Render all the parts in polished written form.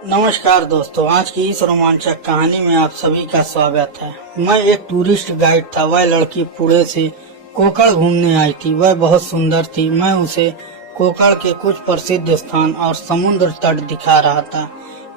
नमस्कार दोस्तों, आज की इस रोमांचक कहानी में आप सभी का स्वागत है। मैं एक टूरिस्ट गाइड था। वह लड़की पुणे से कोकण घूमने आई थी। वह बहुत सुंदर थी। मैं उसे कोकण के कुछ प्रसिद्ध स्थान और समुद्र तट दिखा रहा था।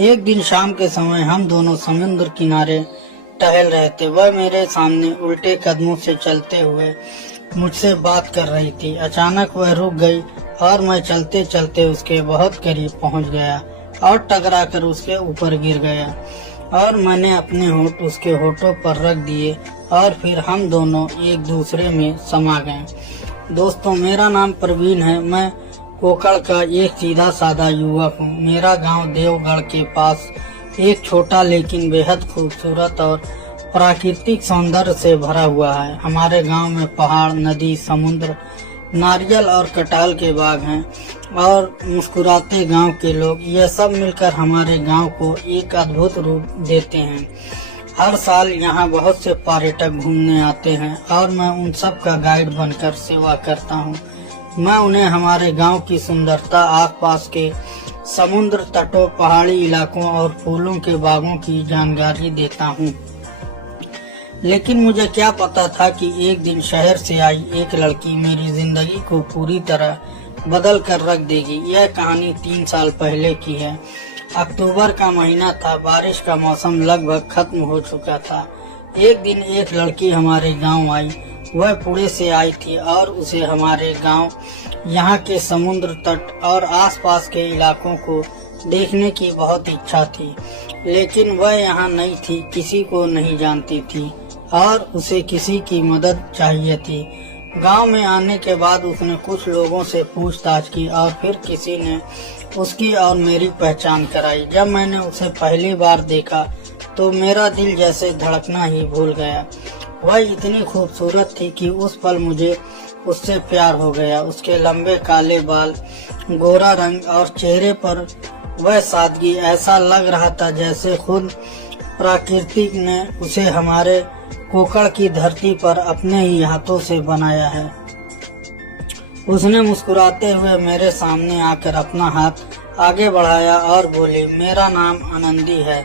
एक दिन शाम के समय हम दोनों समुद्र किनारे टहल रहे थे। वह मेरे सामने उल्टे कदमों से चलते हुए मुझसे बात कर रही थी। अचानक वह रुक गई और मैं चलते चलते उसके बहुत करीब पहुंच गया और टकराकर उसके ऊपर गिर गया और मैंने अपने होंठ उसके होठों पर रख दिए और फिर हम दोनों एक दूसरे में समा गए। दोस्तों, मेरा नाम प्रवीण है। मैं कोकण का एक सीधा साधा युवक हूँ। मेरा गांव देवगढ़ के पास एक छोटा लेकिन बेहद खूबसूरत और प्राकृतिक सौंदर्य से भरा हुआ है। हमारे गांव में पहाड़, नदी, समुद्र, नारियल और कटहल के बाग हैं और मुस्कुराते गांव के लोग। यह सब मिलकर हमारे गांव को एक अद्भुत रूप देते हैं। हर साल यहां बहुत से पर्यटक घूमने आते हैं और मैं उन सब का गाइड बनकर सेवा करता हूं। मैं उन्हें हमारे गांव की सुंदरता, आसपास के समुद्र तटों, पहाड़ी इलाकों और फूलों के बागों की जानकारी देता हूं। लेकिन मुझे क्या पता था कि एक दिन शहर से आई एक लड़की मेरी जिंदगी को पूरी तरह बदल कर रख देगी। यह कहानी 3 साल पहले की है। अक्टूबर का महीना था। बारिश का मौसम लगभग खत्म हो चुका था। एक दिन एक लड़की हमारे गांव आई। वह पुणे से आई थी और उसे हमारे गांव, यहाँ के समुद्र तट और आसपास के इलाकों को देखने की बहुत इच्छा थी। लेकिन वह यहाँ नहीं थी, किसी को नहीं जानती थी और उसे किसी की मदद चाहिए थी। गांव में आने के बाद उसने कुछ लोगों से पूछताछ की और फिर किसी ने उसकी और मेरी पहचान कराई। जब मैंने उसे पहली बार देखा तो मेरा दिल जैसे धड़कना ही भूल गया। वह इतनी खूबसूरत थी कि उस पल मुझे उससे प्यार हो गया। उसके लंबे काले बाल, गोरा रंग और चेहरे पर वह सादगी, ऐसा लग रहा था जैसे खुद प्रकृति ने उसे हमारे कोकण की धरती पर अपने ही हाथों से बनाया है। उसने मुस्कुराते हुए मेरे सामने आकर अपना हाथ आगे बढ़ाया और बोली, मेरा नाम आनंदी है।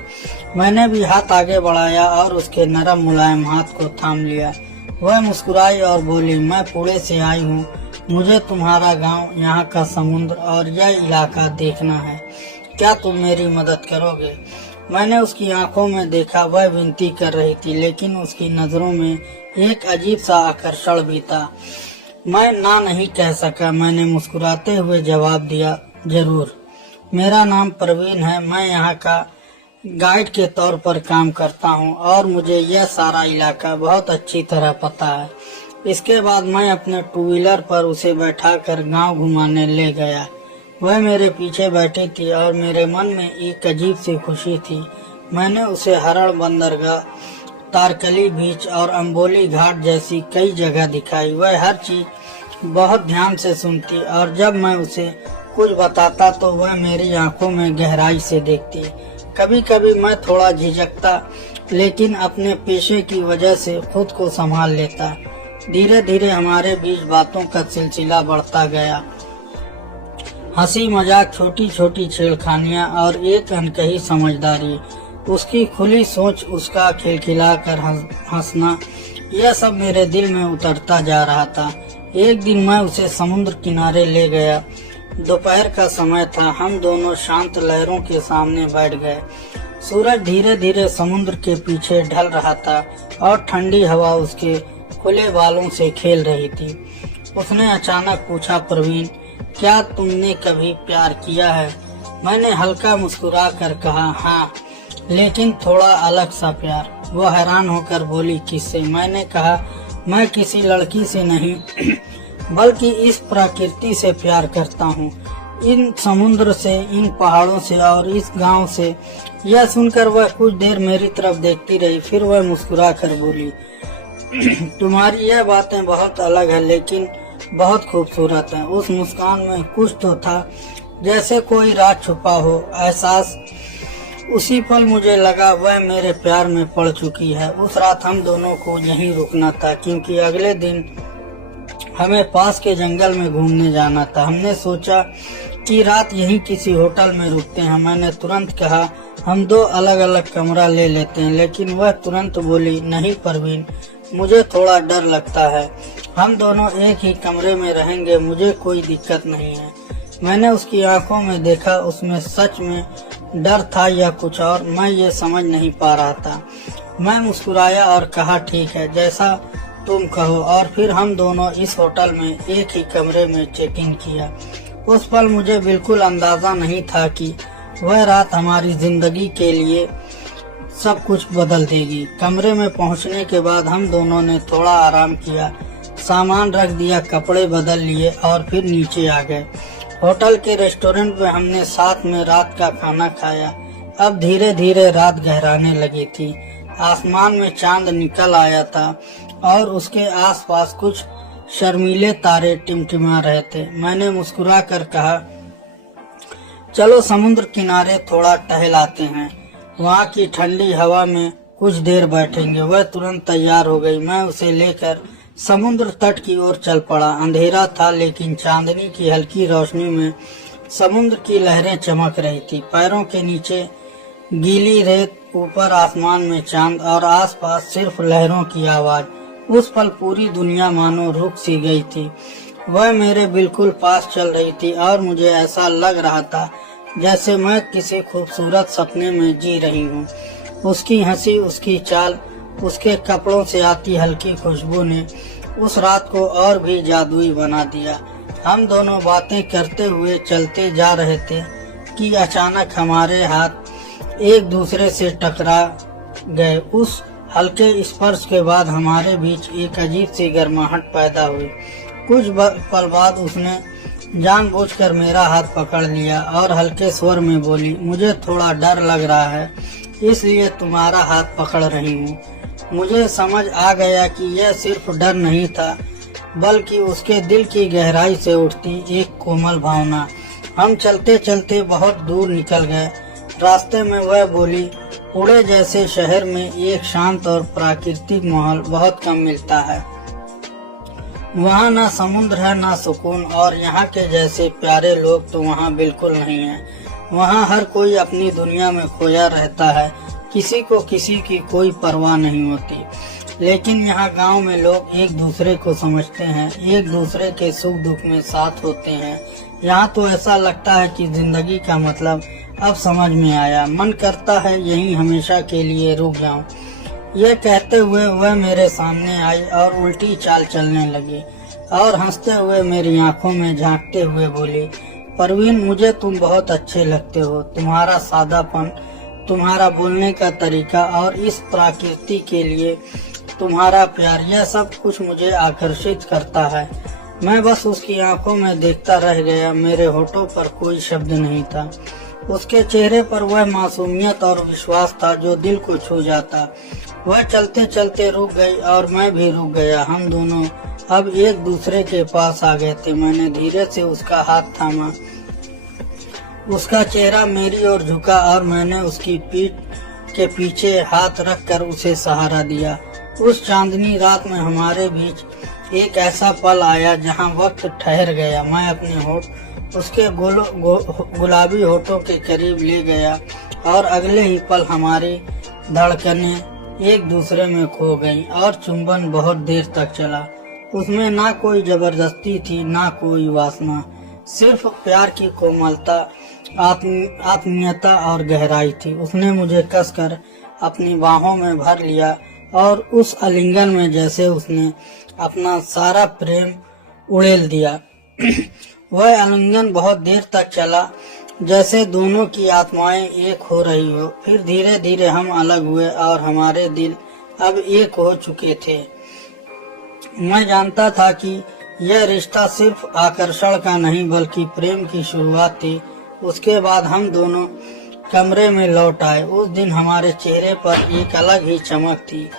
मैंने भी हाथ आगे बढ़ाया और उसके नरम मुलायम हाथ को थाम लिया। वह मुस्कुराई और बोली, मैं पुणे से आई हूँ। मुझे तुम्हारा गांव, यहाँ का समुद्र और यह इलाका देखना है। क्या तुम मेरी मदद करोगे? मैंने उसकी आंखों में देखा। वह विनती कर रही थी, लेकिन उसकी नजरों में एक अजीब सा आकर्षण भी था। मैं ना नहीं कह सका। मैंने मुस्कुराते हुए जवाब दिया, जरूर। मेरा नाम प्रवीण है। मैं यहाँ का गाइड के तौर पर काम करता हूँ और मुझे यह सारा इलाका बहुत अच्छी तरह पता है। इसके बाद मैं अपने 2 व्हीलर पर उसे बैठाकर गांव घुमाने ले गया। वह मेरे पीछे बैठी थी और मेरे मन में एक अजीब सी खुशी थी। मैंने उसे हरण बंदरगाह, तारकली बीच और अंबोली घाट जैसी कई जगह दिखाई। वह हर चीज बहुत ध्यान से सुनती और जब मैं उसे कुछ बताता तो वह मेरी आंखों में गहराई से देखती। कभी कभी मैं थोड़ा झिझकता, लेकिन अपने पेशे की वजह से खुद को संभाल लेता। धीरे धीरे हमारे बीच बातों का सिलसिला बढ़ता गया। हंसी मजाक, छोटी छोटी छेड़खानियां और एक अनकही समझदारी। उसकी खुली सोच, उसका खिलखिलाकर हंसना, यह सब मेरे दिल में उतरता जा रहा था। एक दिन मैं उसे समुद्र किनारे ले गया। दोपहर का समय था। हम दोनों शांत लहरों के सामने बैठ गए। सूरज धीरे धीरे समुद्र के पीछे ढल रहा था और ठंडी हवा उसके खुले बालों से खेल रही थी। उसने अचानक पूछा, प्रवीण, क्या तुमने कभी प्यार किया है? मैंने हल्का मुस्कुरा कर कहा, हाँ, लेकिन थोड़ा अलग सा प्यार। वो हैरान होकर बोली, किससे? मैंने कहा, मैं किसी लड़की से नहीं बल्कि इस प्रकृति से प्यार करता हूँ, इन समुद्र से, इन पहाड़ों से और इस गांव से। यह सुनकर वह कुछ देर मेरी तरफ देखती रही, फिर वह मुस्कुरा कर बोली, तुम्हारी यह बातें बहुत अलग है लेकिन बहुत खूबसूरत है। उस मुस्कान में कुछ तो था, जैसे कोई राज छुपा हो। एहसास उसी पल मुझे लगा वह मेरे प्यार में पड़ चुकी है। उस रात हम दोनों को यहीं रुकना था, क्योंकि अगले दिन हमें पास के जंगल में घूमने जाना था। हमने सोचा कि रात यहीं किसी होटल में रुकते हैं। मैंने तुरंत कहा हम 2 अलग अलग कमरा ले लेते हैं, लेकिन वह तुरंत बोली नहीं परवीन, मुझे थोड़ा डर लगता है। हम दोनों एक ही कमरे में रहेंगे, मुझे कोई दिक्कत नहीं है। मैंने उसकी आंखों में देखा, उसमें सच में डर था या कुछ और, मैं ये समझ नहीं पा रहा था। मैं मुस्कुराया और कहा ठीक है, जैसा तुम कहो, और फिर हम दोनों इस होटल में एक ही कमरे में चेक इन किया। उस पल मुझे बिल्कुल अंदाजा नहीं था कि वह रात हमारी जिंदगी के लिए सब कुछ बदल देगी। कमरे में पहुंचने के बाद हम दोनों ने थोड़ा आराम किया, सामान रख दिया, कपड़े बदल लिए और फिर नीचे आ गए। होटल के रेस्टोरेंट में हमने साथ में रात का खाना खाया। अब धीरे धीरे रात गहराने लगी थी। आसमान में चांद निकल आया था और उसके आसपास कुछ शर्मीले तारे टिमटिमा रहे थे। मैंने मुस्कुरा कर कहा चलो समुद्र किनारे थोड़ा टहल आते हैं, वहाँ की ठंडी हवा में कुछ देर बैठेंगे। वह तुरंत तैयार हो गई। मैं उसे लेकर समुद्र तट की ओर चल पड़ा। अंधेरा था, लेकिन चांदनी की हल्की रोशनी में समुद्र की लहरें चमक रही थी। पैरों के नीचे गीली रेत, ऊपर आसमान में चांद और आसपास सिर्फ लहरों की आवाज। उस पल पूरी दुनिया मानो रुक सी गई थी। वह मेरे बिल्कुल पास चल रही थी और मुझे ऐसा लग रहा था जैसे मैं किसी खूबसूरत सपने में जी रही हूँ। उसकी हंसी, उसकी चाल, उसके कपड़ों से आती हल्की खुशबू ने उस रात को और भी जादुई बना दिया। हम दोनों बातें करते हुए चलते जा रहे थे कि अचानक हमारे हाथ एक दूसरे से टकरा गए। उस हल्के स्पर्श के बाद हमारे बीच एक अजीब सी गर्माहट पैदा हुई। कुछ पल बाद उसने जानबूझकर मेरा हाथ पकड़ लिया और हल्के स्वर में बोली मुझे थोड़ा डर लग रहा है, इसलिए तुम्हारा हाथ पकड़ रही हूँ। मुझे समझ आ गया कि यह सिर्फ डर नहीं था, बल्कि उसके दिल की गहराई से उठती एक कोमल भावना। हम चलते चलते बहुत दूर निकल गए। रास्ते में वह बोली पुणे जैसे शहर में एक शांत और प्राकृतिक माहौल बहुत कम मिलता है। वहाँ ना समुद्र है, ना सुकून, और यहाँ के जैसे प्यारे लोग तो वहाँ बिल्कुल नहीं है। वहाँ हर कोई अपनी दुनिया में खोया रहता है, किसी को किसी की कोई परवाह नहीं होती। लेकिन यहाँ गांव में लोग एक दूसरे को समझते हैं, एक दूसरे के सुख दुख में साथ होते हैं। यहाँ तो ऐसा लगता है कि जिंदगी का मतलब अब समझ में आया। मन करता है यहीं हमेशा के लिए रुक जाऊं। यह कहते हुए वह मेरे सामने आई और उल्टी चाल चलने लगी और हंसते हुए मेरी आंखों में झांकते हुए बोली परवीन, मुझे तुम बहुत अच्छे लगते हो। तुम्हारा सादापन, तुम्हारा बोलने का तरीका और इस प्रकृति के लिए तुम्हारा प्यार, यह सब कुछ मुझे आकर्षित करता है। मैं बस उसकी आंखों में देखता रह गया। मेरे होठों पर कोई शब्द नहीं था। उसके चेहरे पर वह मासूमियत और विश्वास था जो दिल को छू जाता। वह चलते चलते रुक गई और मैं भी रुक गया। हम दोनों अब एक दूसरे के पास आ गए थे। मैंने धीरे से उसका हाथ थामा, उसका चेहरा मेरी ओर झुका और मैंने उसकी पीठ के पीछे हाथ रखकर उसे सहारा दिया। उस चांदनी रात में हमारे बीच एक ऐसा पल आया जहां वक्त ठहर गया। मैं अपने होठ उसके गुलाबी होठों के करीब ले गया और अगले ही पल हमारी धड़कनें एक दूसरे में खो गईं और चुंबन बहुत देर तक चला। उसमें ना कोई जबरदस्ती थी, ना कोई वासना, सिर्फ प्यार की कोमलता, आत्मीयता और गहराई थी। उसने मुझे कसकर अपनी बाहों में भर लिया और उस आलिंगन में जैसे उसने अपना सारा प्रेम उड़ेल दिया। वह आलिंगन बहुत देर तक चला, जैसे दोनों की आत्माएं एक हो रही हो। फिर धीरे धीरे हम अलग हुए और हमारे दिल अब एक हो चुके थे। मैं जानता था कि यह रिश्ता सिर्फ आकर्षण का नहीं बल्कि प्रेम की शुरुआत थी। उसके बाद हम दोनों कमरे में लौट आए। उस दिन हमारे चेहरे पर एक अलग ही चमक थी,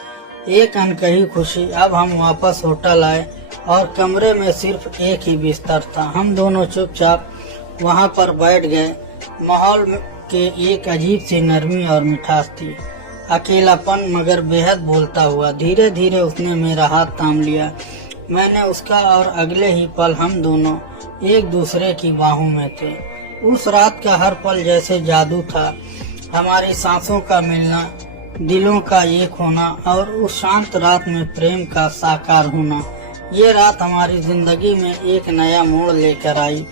एक अनकही खुशी। अब हम वापस होटल आए और कमरे में सिर्फ एक ही बिस्तर था। हम दोनों चुपचाप वहां पर बैठ गए। माहौल के एक अजीब सी नरमी और मिठास थी, अकेलापन मगर बेहद बोलता हुआ। धीरे धीरे उसने मेरा हाथ थाम लिया, मैंने उसका, और अगले ही पल हम दोनों एक दूसरे की बाहों में थे। उस रात का हर पल जैसे जादू था, हमारी सांसों का मिलना, दिलों का एक होना और उस शांत रात में प्रेम का साकार होना। ये रात हमारी जिंदगी में एक नया मोड़ लेकर आई,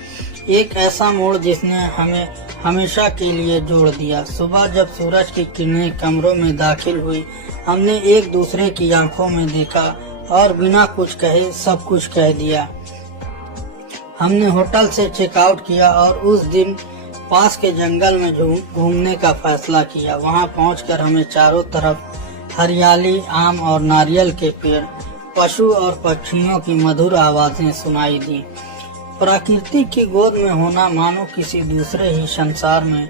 एक ऐसा मोड़ जिसने हमें हमेशा के लिए जोड़ दिया। सुबह जब सूरज की किरणें कमरों में दाखिल हुई, हमने एक दूसरे की आंखों में देखा और बिना कुछ कहे सब कुछ कह दिया। हमने होटल से चेकआउट किया और उस दिन पास के जंगल में घूमने का फैसला किया। वहां पहुंचकर हमें चारों तरफ हरियाली, आम और नारियल के पेड़, पशु और पक्षियों की मधुर आवाजें सुनाई दी। प्रकृति की गोद में होना मानो किसी दूसरे ही संसार में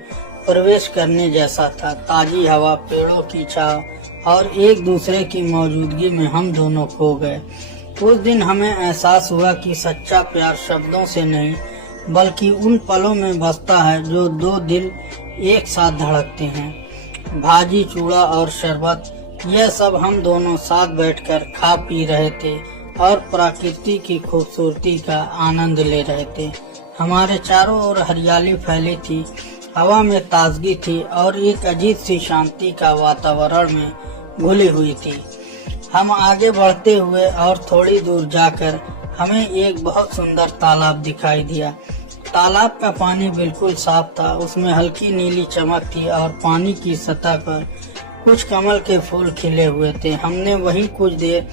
प्रवेश करने जैसा था। ताजी हवा, पेड़ों की छांव और एक दूसरे की मौजूदगी में हम दोनों खो गए। उस दिन हमें एहसास हुआ कि सच्चा प्यार शब्दों से नहीं बल्कि उन पलों में बसता है जो दो दिल एक साथ धड़कते हैं। भाजी, चूड़ा और शरबत, यह सब हम दोनों साथ बैठकर खा पी रहे थे और प्रकृति की खूबसूरती का आनंद ले रहे थे। हमारे चारों ओर हरियाली फैली थी, हवा में ताजगी थी और एक अजीब सी शांति का वातावरण में घुली हुई थी। हम आगे बढ़ते हुए और थोड़ी दूर जाकर हमें एक बहुत सुंदर तालाब दिखाई दिया। तालाब का पानी बिल्कुल साफ था, उसमें हल्की नीली चमक थी और पानी की सतह पर कुछ कमल के फूल खिले हुए थे। हमने वहीं कुछ देर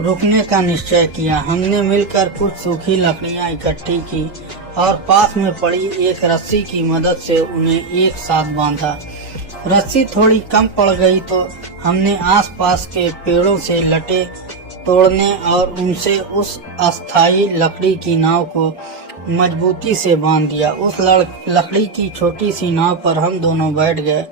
रुकने का निश्चय किया। हमने मिलकर कुछ सूखी लकड़ियां इकट्ठी की और पास में पड़ी एक रस्सी की मदद से उन्हें एक साथ बांधा। रस्सी थोड़ी कम पड़ गई तो हमने आसपास के पेड़ों से लटे तोड़ने और उनसे उस अस्थायी लकड़ी की नाव को मजबूती से बांध दिया। उस लकड़ी की छोटी सी नाव पर हम दोनों बैठ गए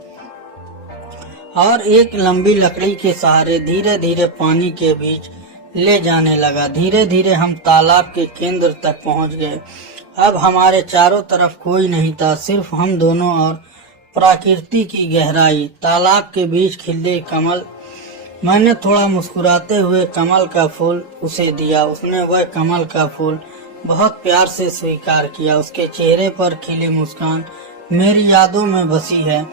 और एक लंबी लकड़ी के सहारे धीरे धीरे पानी के बीच ले जाने लगा। धीरे धीरे हम तालाब के केंद्र तक पहुंच गए। अब हमारे चारों तरफ कोई नहीं था, सिर्फ हम दोनों और प्रकृति की गहराई। तालाब के बीच खिले कमल। मैंने थोड़ा मुस्कुराते हुए कमल का फूल उसे दिया। उसने वह कमल का फूल बहुत प्यार से स्वीकार किया। उसके चेहरे पर खिली मुस्कान मेरी यादों में बसी है।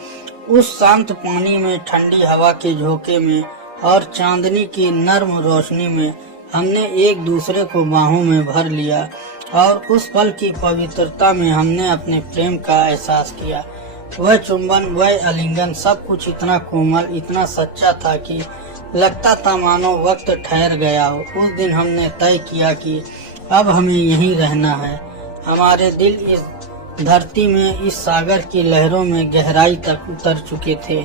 उस शांत पानी में, ठंडी हवा के झोंके में और चांदनी की नर्म रोशनी में हमने एक दूसरे को बाहों में भर लिया और उस पल की पवित्रता में हमने अपने प्रेम का एहसास किया। वह चुंबन, वह आलिंगन, सब कुछ इतना कोमल, इतना सच्चा था कि लगता था मानो वक्त ठहर गया हो। उस दिन हमने तय किया कि अब हमें यहीं रहना है। हमारे दिल इस धरती में, इस सागर की लहरों में गहराई तक उतर चुके थे।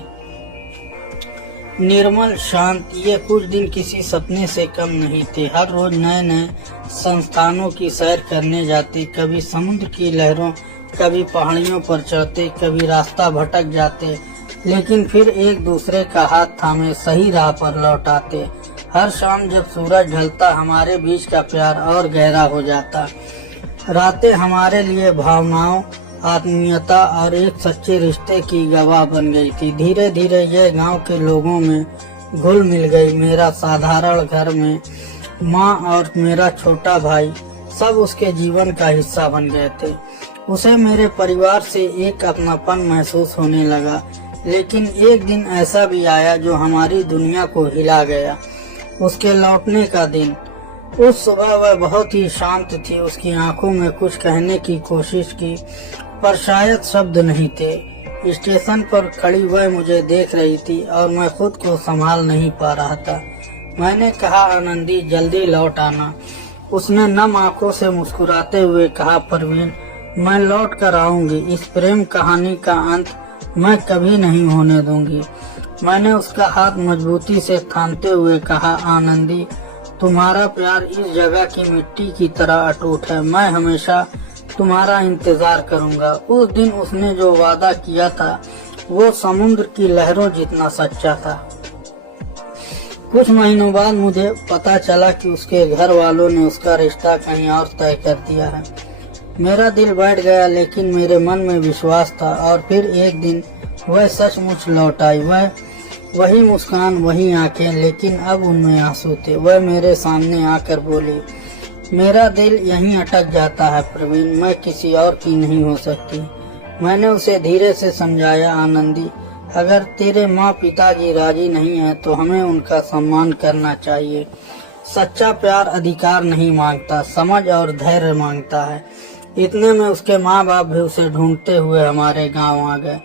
निर्मल, शांत, ये कुछ दिन किसी सपने से कम नहीं थे। हर रोज नए नए संस्थानों की सैर करने जाते, कभी समुद्र की लहरों, कभी पहाड़ियों पर चढ़ते, कभी रास्ता भटक जाते, लेकिन फिर एक दूसरे का हाथ थामे सही राह पर लौट आते। हर शाम जब सूरज ढलता हमारे बीच का प्यार और गहरा हो जाता। रातें हमारे लिए भावनाओं, आत्मीयता और एक सच्चे रिश्ते की गवाह बन गई थी। धीरे धीरे यह गांव के लोगों में घुल मिल गई। मेरा साधारण घर में माँ और मेरा छोटा भाई सब उसके जीवन का हिस्सा बन गए थे। उसे मेरे परिवार से एक अपनापन महसूस होने लगा। लेकिन एक दिन ऐसा भी आया जो हमारी दुनिया को हिला गया। उसके लौटने का दिन। उस सुबह वह बहुत ही शांत थी। उसकी आंखों में कुछ कहने की कोशिश की पर शायद शब्द नहीं थे। स्टेशन पर खड़ी वह मुझे देख रही थी और मैं खुद को संभाल नहीं पा रहा था। मैंने कहा, आनंदी, जल्दी लौट आना। उसने नम आंखों से मुस्कुराते हुए कहा, परवीन, मैं लौट कर आऊंगी। इस प्रेम कहानी का अंत मैं कभी नहीं होने दूंगी। मैंने उसका हाथ मजबूती से थामते हुए कहा, आनंदी, तुम्हारा प्यार इस जगह की मिट्टी की तरह अटूट है। मैं हमेशा तुम्हारा इंतजार करूंगा। उस दिन उसने जो वादा किया था वो समुद्र की लहरों जितना सच्चा था। कुछ महीनों बाद मुझे पता चला कि उसके घर वालों ने उसका रिश्ता कहीं और तय कर दिया है। मेरा दिल बैठ गया, लेकिन मेरे मन में विश्वास था। और फिर एक दिन वह सचमुच लौट आई। वही मुस्कान, वही आंखें, लेकिन अब उनमें आंसू थे। वह मेरे सामने आकर बोली, मेरा दिल यहीं अटक जाता है प्रवीण, मैं किसी और की नहीं हो सकती। मैंने उसे धीरे से समझाया, आनंदी, अगर तेरे माँ पिताजी राजी नहीं है तो हमें उनका सम्मान करना चाहिए। सच्चा प्यार अधिकार नहीं मांगता, समझ और धैर्य मांगता है। इतने में उसके माँ बाप भी उसे ढूंढते हुए हमारे गांव आ गए।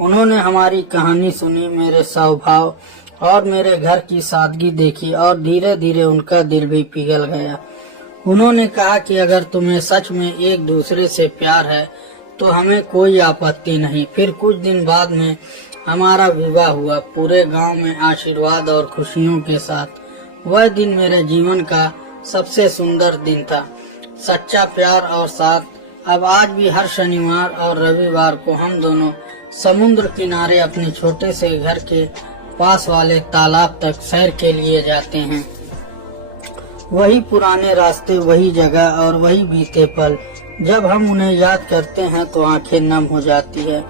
उन्होंने हमारी कहानी सुनी, मेरे स्वभाव और मेरे घर की सादगी देखी और धीरे धीरे उनका दिल भी पिघल गया। उन्होंने कहा कि अगर तुम्हें सच में एक दूसरे से प्यार है तो हमें कोई आपत्ति नहीं। फिर कुछ दिन बाद में हमारा विवाह हुआ, पूरे गांव में आशीर्वाद और खुशियों के साथ। वह दिन मेरे जीवन का सबसे सुंदर दिन था, सच्चा प्यार और साथ। अब आज भी हर शनिवार और रविवार को हम दोनों समुद्र किनारे अपने छोटे से घर के पास वाले तालाब तक सैर के लिए जाते हैं। वही पुराने रास्ते, वही जगह और वही बीते पल। जब हम उन्हें याद करते हैं तो आंखें नम हो जाती है।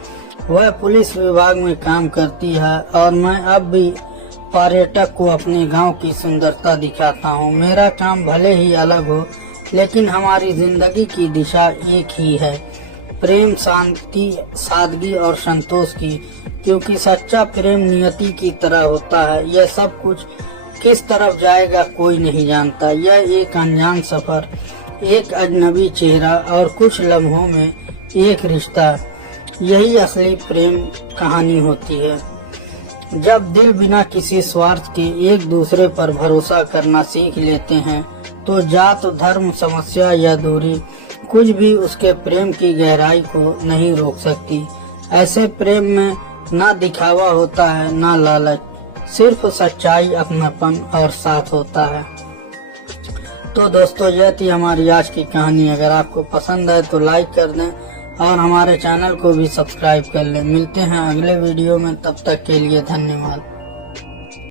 वह पुलिस विभाग में काम करती है और मैं अब भी पर्यटक को अपने गांव की सुंदरता दिखाता हूं। मेरा काम भले ही अलग हो, लेकिन हमारी जिंदगी की दिशा एक ही है, प्रेम, शांति, सादगी और संतोष की। क्योंकि सच्चा प्रेम नियति की तरह होता है। यह सब कुछ किस तरफ जाएगा कोई नहीं जानता। यह एक अनजान सफर, एक अजनबी चेहरा और कुछ लम्हों में एक रिश्ता, यही असली प्रेम कहानी होती है। जब दिल बिना किसी स्वार्थ के एक दूसरे पर भरोसा करना सीख लेते हैं तो जात, धर्म, समस्या या दूरी कुछ भी उसके प्रेम की गहराई को नहीं रोक सकती। ऐसे प्रेम में ना दिखावा होता है, ना लालच, सिर्फ सच्चाई, अपनापन और साथ होता है। तो दोस्तों, यह थी हमारी आज की कहानी। अगर आपको पसंद आए तो लाइक कर दें और हमारे चैनल को भी सब्सक्राइब कर लें। मिलते हैं अगले वीडियो में, तब तक के लिए धन्यवाद।